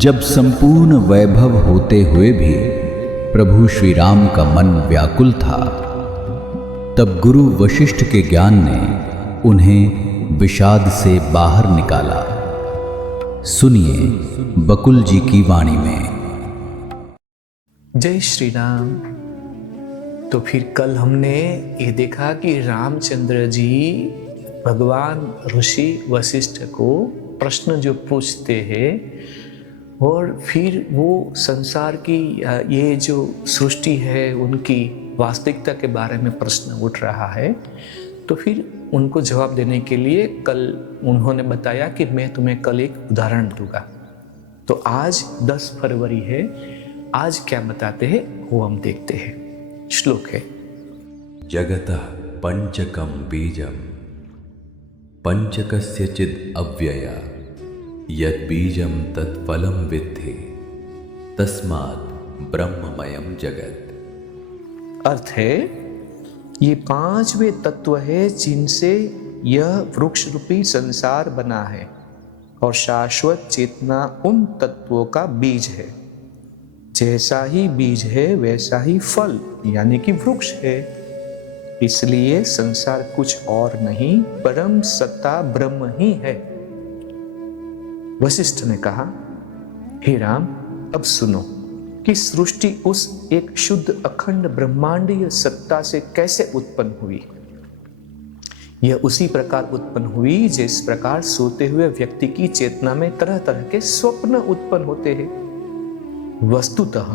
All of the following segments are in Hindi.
जब संपूर्ण वैभव होते हुए भी प्रभु श्री राम का मन व्याकुल था, तब गुरु वशिष्ठ के ज्ञान ने उन्हें विषाद से बाहर निकाला। सुनिए बकुल जी की वाणी में। जय श्री राम। तो फिर कल हमने ये देखा कि रामचंद्र जी भगवान ऋषि वशिष्ठ को प्रश्न जो पूछते हैं और फिर वो संसार की ये जो सृष्टि है उनकी वास्तविकता के बारे में प्रश्न उठ रहा है, तो फिर उनको जवाब देने के लिए कल उन्होंने बताया कि मैं तुम्हें कल एक उदाहरण दूंगा। तो आज 10 फरवरी है, आज क्या बताते हैं वो हम देखते हैं। श्लोक है, जगतः पंचकम बीजम पंचकस्य चिद अव्यया यद बीजम तत्फलम विद्धि तस्मात् ब्रह्ममयम जगत। अर्थ है ये 5 वे तत्व है जिनसे यह वृक्ष रूपी संसार बना है और शाश्वत चेतना उन तत्वों का बीज है। जैसा ही बीज है वैसा ही फल यानी कि वृक्ष है। इसलिए संसार कुछ और नहीं, परम सत्ता ब्रह्म ही है। वशिष्ठ ने कहा, हे राम, अब सुनो कि सृष्टि उस एक शुद्ध अखंड ब्रह्मांडीय सत्ता से कैसे उत्पन्न हुई। यह उसी प्रकार उत्पन्न हुई जिस प्रकार सोते हुए व्यक्ति की चेतना में तरह तरह के स्वप्न उत्पन्न होते हैं। वस्तुतः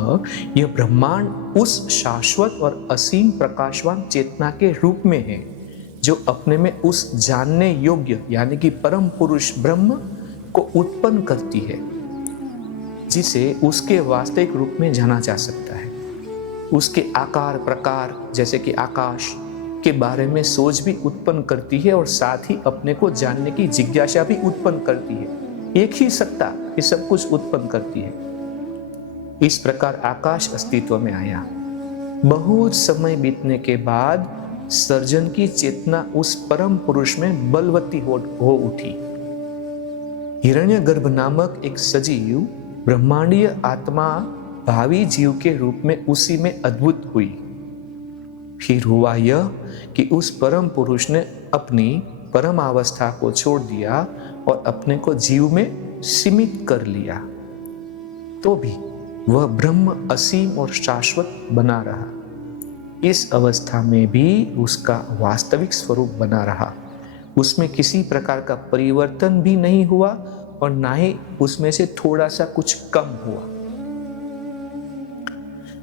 यह ब्रह्मांड उस शाश्वत और असीम प्रकाशवान चेतना के रूप में है जो अपने में उस जानने योग्य यानी कि परम पुरुष ब्रह्म को उत्पन्न करती है, जिसे उसके वास्तविक रूप में जाना जा सकता है। उसके आकार प्रकार जैसे कि आकाश के बारे में सोच भी उत्पन्न करती है और साथ ही अपने को जानने की जिज्ञासा भी उत्पन्न करती है। एक ही सत्ता ये सब कुछ उत्पन्न करती है। इस प्रकार आकाश अस्तित्व में आया। बहुत समय बीतने के बाद सर्जन की चेतना उस परम पुरुष में बलवती हो उठी। हिरण्यगर्भ नामक एक सजीव ब्रह्मांडीय आत्मा भावी जीव के रूप में उसी में अद्भुत हुई। फिर हुआ यह कि उस परम पुरुष ने अपनी परम अवस्था को छोड़ दिया और अपने को जीव में सीमित कर लिया, तो भी वह ब्रह्म असीम और शाश्वत बना रहा। इस अवस्था में भी उसका वास्तविक स्वरूप बना रहा। उसमें किसी प्रकार का परिवर्तन भी नहीं हुआ और ना ही उसमें से थोड़ा सा कुछ कम हुआ।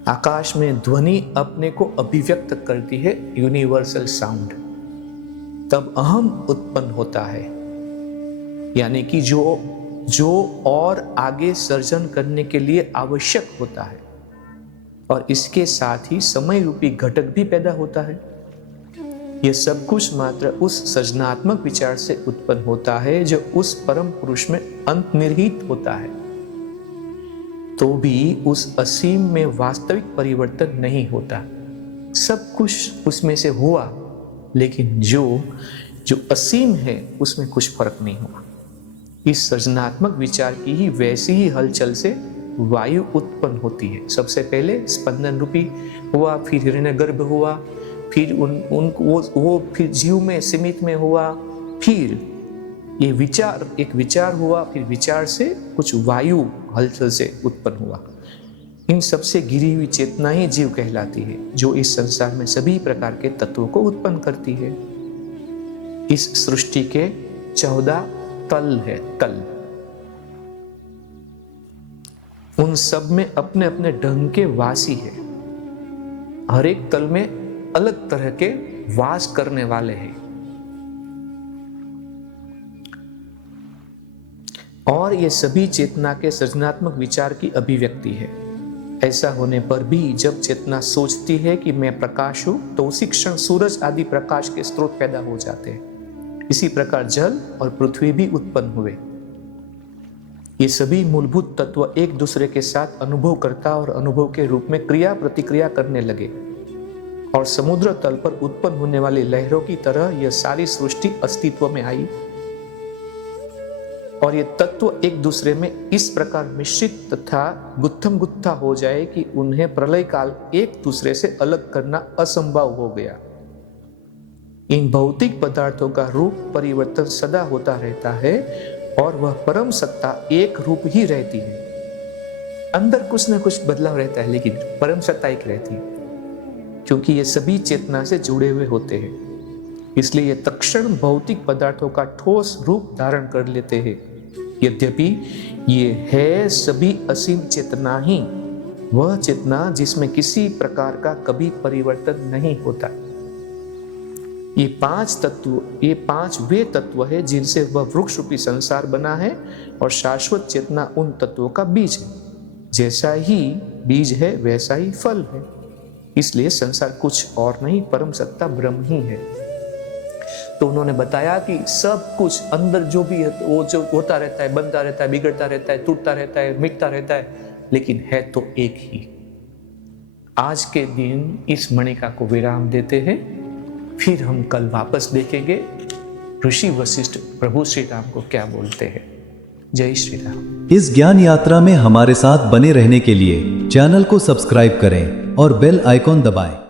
आकाश में ध्वनि अपने को अभिव्यक्त करती है, यूनिवर्सल साउंड। तब अहम उत्पन्न होता है, यानी कि जो और आगे सर्जन करने के लिए आवश्यक होता है, और इसके साथ ही समय रूपी घटक भी पैदा होता है। यह सब कुछ मात्र उस सृजनात्मक विचार से उत्पन्न होता है जो उस परम पुरुष में अंतर्निहित होता है। तो भी उस असीम में वास्तविक परिवर्तन नहीं होता। सब कुछ उसमें से हुआ, लेकिन जो असीम है उसमें कुछ फर्क नहीं हुआ। इस सृजनात्मक विचार की ही वैसी ही हलचल से वायु उत्पन्न होती है। सबसे पहले स्पंदन रूपी हुआ, फिर हिरण्यगर्भ हुआ, फिर वो फिर जीव में सीमित में हुआ, फिर ये एक विचार हुआ, फिर विचार से कुछ वायु हलचल से उत्पन्न हुआ। इन सबसे घिरी हुई चेतना ही जीव कहलाती है, जो इस संसार में सभी प्रकार के तत्वों को उत्पन्न करती है। इस सृष्टि के 14 तल है, तल। उन सब में अपने अपने ढंग के वासी है। हर एक तल में अलग तरह के वास करने वाले हैं। और ये सभी चेतना के सृजनात्मक विचार की अभिव्यक्ति है। ऐसा होने पर भी जब चेतना सोचती है कि मैं प्रकाश हूं, तो उसी क्षण सूरज आदि प्रकाश के स्रोत पैदा हो जाते हैं। इसी प्रकार जल और पृथ्वी भी उत्पन्न हुए। ये सभी मूलभूत तत्व एक दूसरे के साथ अनुभवकर्ता और अनुभव के रूप में क्रिया प्रतिक्रिया करने लगे, और समुद्र तल पर उत्पन्न होने वाली लहरों की तरह यह सारी सृष्टि अस्तित्व में आई। और ये तत्व एक दूसरे में इस प्रकार मिश्रित तथा गुत्थम गुत्था हो जाए कि उन्हें प्रलय काल एक दूसरे से अलग करना असंभव हो गया। इन भौतिक पदार्थों का रूप परिवर्तन सदा होता रहता है और वह परम सत्ता एक रूप ही रहती है। अंदर कुछ ना कुछ बदलाव रहता है, लेकिन परम सत्ता एक रहती है, क्योंकि ये सभी चेतना से जुड़े हुए होते हैं। इसलिए ये तत्क्षण भौतिक पदार्थों का ठोस रूप धारण कर लेते हैं। यद्यपि ये है सभी असीम चेतना ही, वह चेतना जिसमें किसी प्रकार का कभी परिवर्तन नहीं होता। ये पांच वे तत्व है जिनसे वह वृक्ष रूपी संसार बना है, और शाश्वत चेतना उन तत्वों का बीज है। जैसा ही बीज है वैसा ही फल है। इसलिए संसार कुछ और नहीं, परम सत्ता ब्रह्म ही है। तो उन्होंने बताया कि सब कुछ अंदर जो भी है वो जो होता रहता है, बनता रहता है, बिगड़ता रहता है, टूटता रहता है, मिटता रहता है, लेकिन है तो एक ही। आज के दिन इस मणिका को विराम देते हैं, फिर हम कल वापस देखेंगे ऋषि वशिष्ठ प्रभु श्री राम को क्या बोलते हैं। जय श्री राम। इस ज्ञान यात्रा में हमारे साथ बने रहने के लिए चैनल को सब्सक्राइब करें और बेल आइकॉन दबाएं।